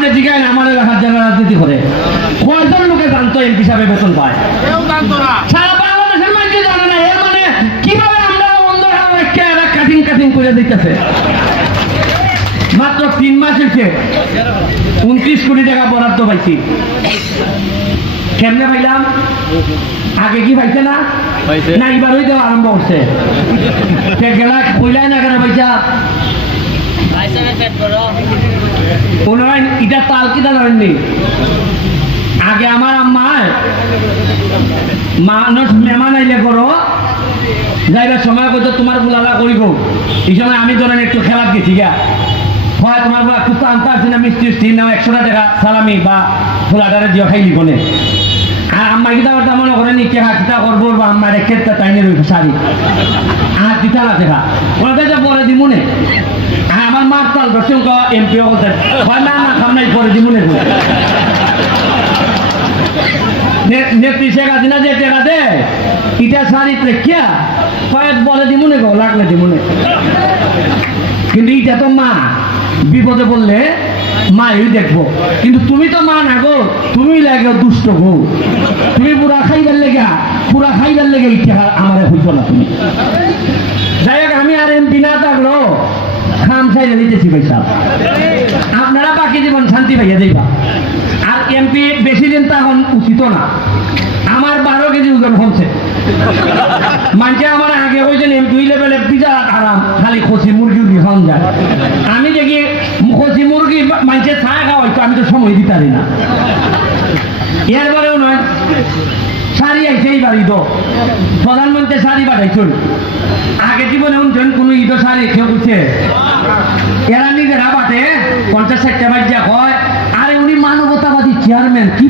আপনি জিজ্ঞাসা আমার এলাকার যারা রাজনীতি করে কয়জন লোকে জানতো এমপি সাহেব বেতন পায়? সারা বাংলাদেশের মানুষ জানে না। এর মানে কিভাবে আমরা অন্ধরা কাটিং কাটিং করে দিতেছে। মাত্র 3 মাস হচ্ছে 29 কোটি টাকা বরাদ্দ পাইছি। কেমনে পাইলাম? আগে কি পাইছে না? না এবার হইতে আরম্ভ করছে। গেলা কইলাই না কেন পয়সা ওনারা এটা তাল কিনা ধরেননি। আগে আমার আম্মায় মানুষ মেহমান আইলে করো যাইবার সময় বলতো তোমার গুলালা করিব। এই সময় আমি ধরেন একটু খেলার গেছি গা, হয় তোমার গুলা খুব আনতে আসছি না, মিষ্টি মিষ্টি নাও 100 টাকা সালামি বা খোলাটারে দিও খাইলি কোনে। আর আম্মা কিতা করতে মনে করেন কেহা কিতা করবো বা আম্মার ক্ষেত্রে তাইনে রইব শাড়ি আর কিতা না দেখা ওনাদের যে পরে দিমুনে। আর আমার মার তাল ধরছে এমপিও বলতে হয় না না খাম নাই পরে দিমুনে। নেত্রী শেখ হাসিনা যে টেকা দে ইটা শাড়ি প্রেক্ষা কয়েক বলে দিমুনে গো লাগলে দিমুনে। কিন্তু এটা তো মা, বিপদে পড়লে মাই দেখবো। কিন্তু তুমি তো মা না গো, তুমি লাগে দুষ্ট গো। তুমি পুরা খাইবার লেগে ইচ্ছা আমার হইতো না। তুমি যাই হোক, আমি আর এমপি না থাকলো খাম চাইলে নিতেছি পয়সা। আপনারা বাকি জীবন শান্তি পাইয়া যাইবা। আর এমপি বেশি দিন তখন উচিত না। আমার 12 কেজি ওজন কমছে। মানুষে আমার আগে বলছেন এমপি লেভেলে পিজা আরাম, খালি খসি মুরগি খাওয়ান যায়। আমি দেখি খসি মুরগি মানুষের ছায়া খাওয়াই তো আমি তো সময় দিতে পারি না। এরপরেও নয় শাড়ি আইছে এইবার ঈদ প্রধানমন্ত্রী শাড়ি পাঠাইছেন। আগে জীবনে উনছেন কোন ঈদ শাড়ি কেউ করছে? এরা নিজেরা বাটে 50-60 বাজ্যা হয়। আরে উনি মানবতাবাদী চেয়ারম্যান কি